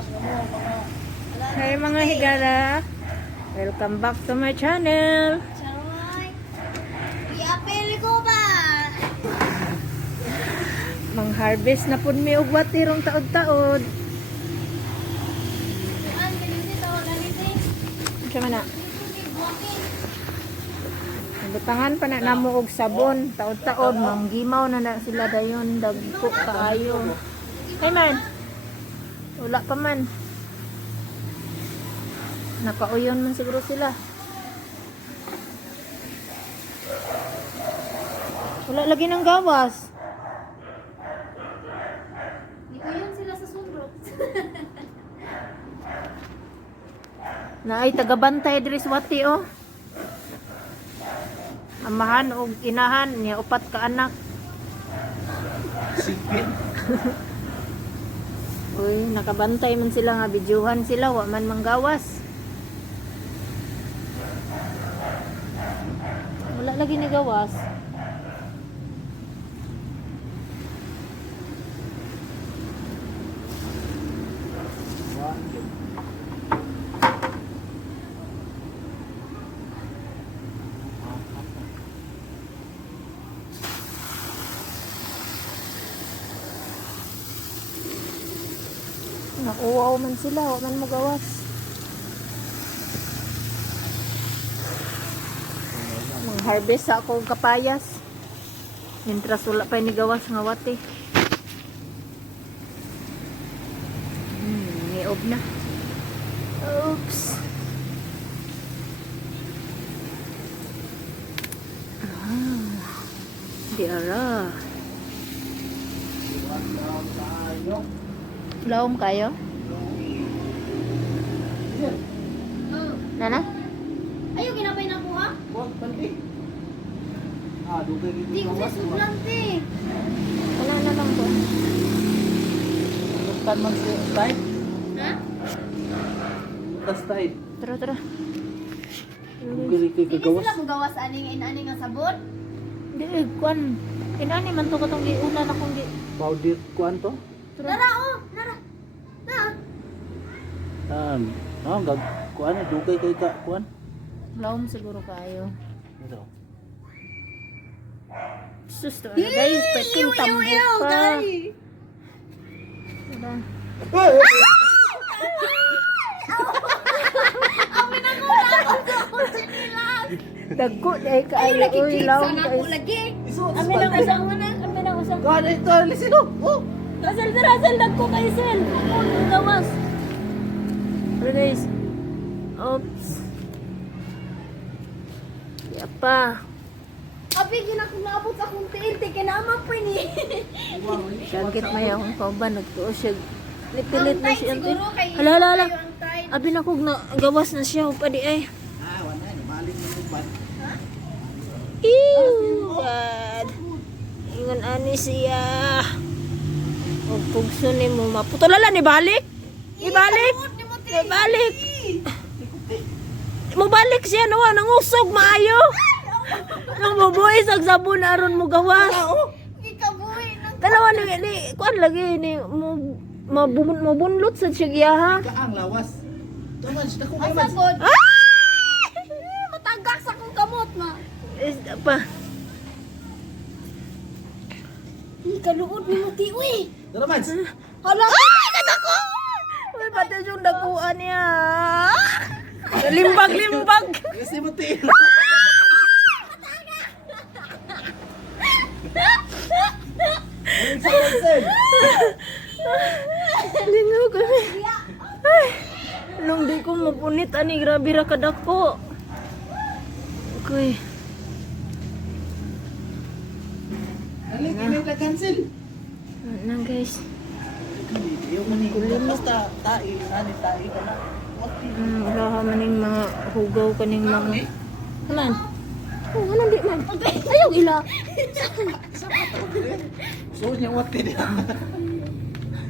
Hi mga higala. Welcome back to my channel. Charoy. I-apel ko ba? Mang-harvest na pud mi og watirong taod-taod. An kanisi tawag ganito. Sama na. Butangan pa na namo og sabon, taod-taod manggimaw na sila dayon dagko kaayo. Hey man. Wala pa man. Nakauyon man siguro sila. Wala lagi ng gawas. Di ko yun sila sa sundrot. Na ay tagabantay diri sa wati oh. Amahan og inahan niya upat ka anak. Sipin. Uy, nakabantay man sila nga bidyuhan sila wa man manggawas. Wala lagi ni gawas. Nakuwaw man sila, wa man magawas. Mag-harvest ako og kapayas. Mintras wala pa ni gawas nga wati. Niob na. Oops. Diara. Laom kayo? Nana? Ayaw ginapay na ko ha? Wag pandi. Dugay Di ko sa sublante. Wala na lang po. Bukan man si tide. Ha? Tas tide. Tara, tara. Dugay kay Hindi kagawas. sila magawas aning nga sabon? Di, kwan. Inani man to katong giuna na kong gi... Powder kuan to? Nara oh, nara. Gag kuan dugay kay ka kuan. Laom siguro kayo. Ito. Sus to. Guys, peking tambok pa. Tara. Amin ako na ako sinilas. Dagko dahil kaayo. Uy, laom Sana guys. ko lagi. Isu. Amin ang kasama na. Amin ang usap. Kuan ito lisino. Oh. Rasel, Rasel, dagko kayo, Sel. Ang gawas. Tara guys. Oops. Kaya pa. Abi ginakulabot sa akong tiil. Kaya naman pa ni. Sakit may akong kauban. Nagtuo siya. Pilit na siya. Siguro kay Hala, hala, hala. ang tide. Abi na kog na gawas na siya. Padi ay. Wala ni balik mo kuban. Ew, God. Ingon ani siya. O pugso ni mo maputulala ni balik. Ibalik. Ibalik. Mo balik siya no nangusog maayo. Nang bubuhay sa sabon aron mo gawas. Ikabuhi na. Dalawa ni kuan lagi ni mo mabunlot sa siya giyaha. Kaang lawas. Tuman sa ko Ay man. sabon. Ah! Matagak sa akong kamot ma. Pa. Kaluod ni mo tiwi. Dara man. Hala. Ay, nagako! Uy, pati yung daguan niya. Limbag, limbag. Kasi mo ti. Sa kansen. Lingaw kami. Ay, nung di ko mapunit, ani, grabe ra kadako. Okay. Dali kini ta cancel. Nang guys. Yung mani basta tai ani tai kana. Wala ka maning mga hugaw kaning mga... Kaman? Oh, ano di man? Ayaw ila. So nya wati dia.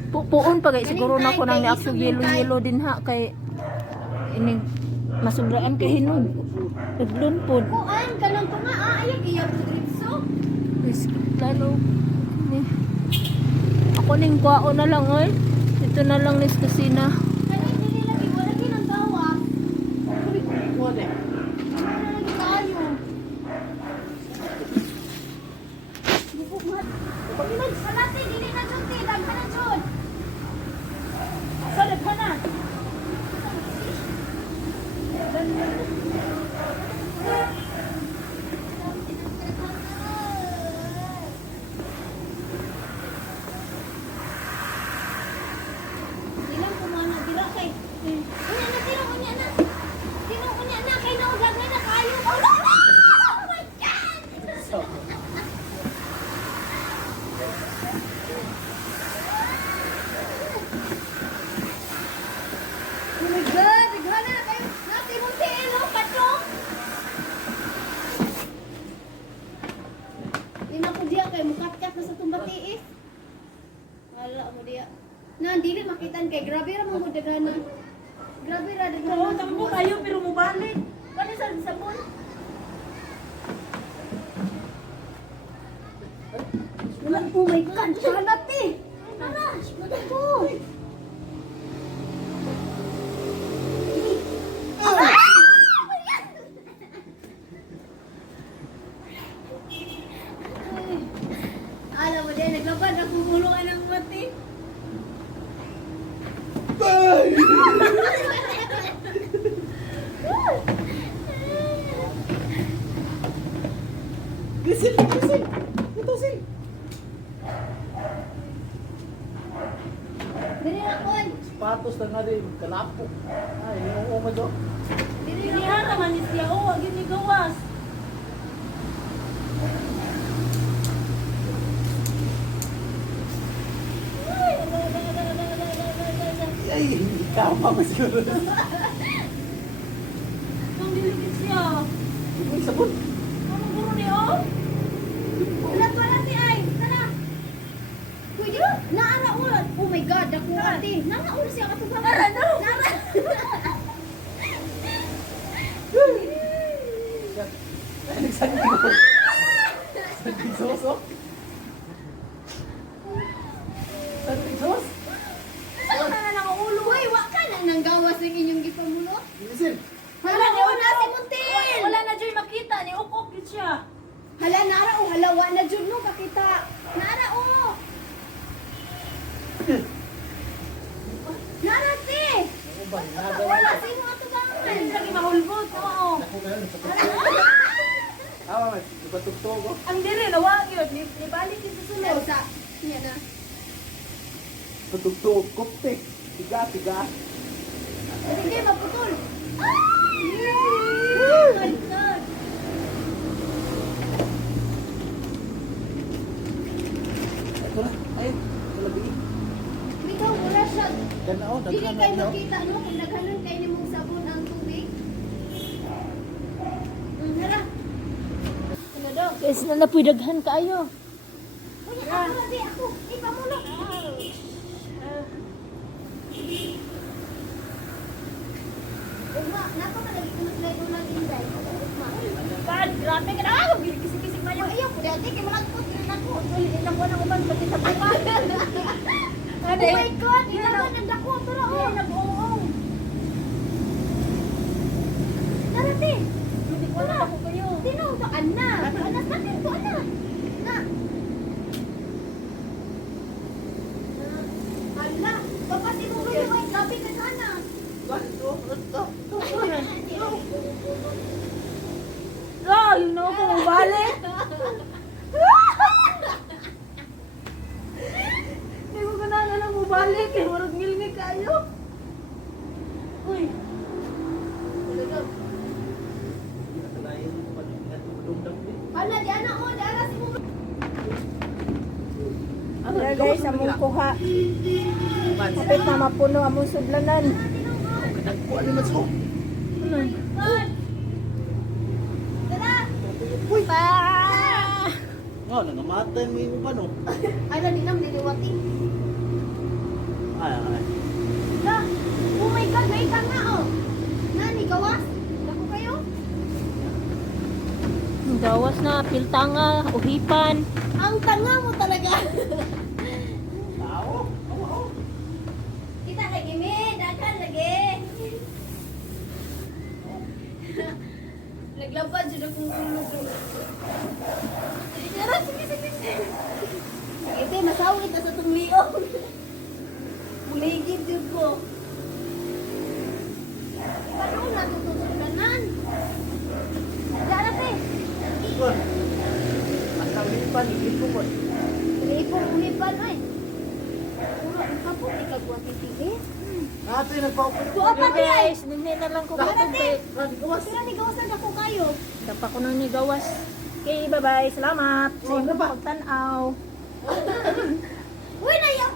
Puon pa kay siguro na ko nang niaksyo yelo-yelo din ha kay ini masubraan kay hinog. Udlon pod. Kuan kanang tunga ayag iya pudritso. Lalo. Ako ning kwao na lang oy. Dito na lang nis kusina. Kani dili lagi wala kinang gawa. Wala. Wala lagi tayo. Bukog mat. Pagimag salati dili na jud ti daghan na jud. Salad ka na. Ilang kumana dira kay. Unya na tira unya na. Tino unya na kay naugagay na kayo. Oh no! Oh my god! Oh my god! Naghana na kayo. Nati mo si Elo, patrong! Yun ako diya kay mukatkat na sa tumbatiis. Wala mo diya. Na, dili makitan kay grabe ra mo daghanan. Grabe ra daghanan. Oo, tambo kayo pero mubalik. Kani sa sabon? Wala, oh my god, kalat eh. Tara, ko. Alam mo din, naglabad ako gulungan ng mati. Gisil, gisil. Ito sil. Dili na kon. Patos na nga rin, kalapo. Ay, yung do. Dili na Inihan naman ni siya. Oo, wag yun ni gawas. Ay, tama ba siguro? Ang diligid siya. Uy, sabon. Anong guro niya, oh? wala si ay. Tara. Kuya, naara ulat. Oh my god, ako ate. Naara ulat siya katubang. Tara, no. Naara. Ay, nagsandi ko. Sandi sos, oh. Sandi sos. Saan ka na nakaulo? Uy, wa ka na nang gawas ng inyong gipamulot. Gisil. Hala, wala na si Muntin. Wala na dyan makita. Ni Ukok yun siya. Hala, naara o halawa na jud no kakita. Naara o. Naara te. Ako ba? Wala sa imo ato Hindi gangan. lagi mahulbot. Oo. Ako ngayon, Ah, ipatugtog ko. Ang diri, nawag yun. Nibalik yun sa Sulaw sulod. sa. Niya na. Patugtog, kopte. Tiga, tiga. Hindi maputol. Oh my god. Ito na. Ayun. Ito labi. Ikaw wala siya. Gana, oh. Dili Daghan kay na, oh. makita no kung naghanon kay nimong sabon ang tubig. Hala. Ano daw? Guys, na napidaghan kaayo. Uy, ako na di ako. Ipamulot. Ugma, nato ka lagi kung naglay doon lang inday. Ugma. Bad, grabe ka na. Ah, kisig-kisig pa Ayaw, niya. ayaw, kuya, di kay malagpot na ako. Ilang buwan ang uban. Pati sa papa. Oh my God, ilagan ang dako. Tara, oh. Nag-uong. Tara, te. Hindi ko na ako kayo. Tino, to, ana. Anas natin, to, ana. Na. Ala, papasi mo kayo, ay gabi ka sana. Ah, yun na ako mabalik. Hindi ko ganaan na mabalik. Eh, marag ngilngi kayo. Uy. Ala, di ana, oh, di ana si mo. Wala guys, among kuha. Kapit na mapuno among sudlanan. Nagkuha ni Matso. Tara. Uy! Pa! Oh, nangamatay mo yung ano. Ala, di nam, niliwati. Ay, ay. La, oh my God, may kang na, oh. Nani, gawas? Dako kayo? Gawas na, piltanga, uhipan. Ang tanga mo talaga. Tao? Oo, oo. Awit sa itong liong. Muligid yun ko. Paano na tutusok kanan? Diyan na, pe. Kon. Ang kalipan, ipo ko. Ulipan, ay. Puro, ang kapot, ikaw buwan titigil. Ate, nagpaupo. Tuwa pa, te, ay. Guys, hindi na lang ko Tuwa pa, te. Gawas. Sira ni gawasan ako kayo. Dapa ko nang ni gawas. Okay, bye-bye. Salamat. Sa Oh, ano inyong ba? pagtanaw. Uy, naiyak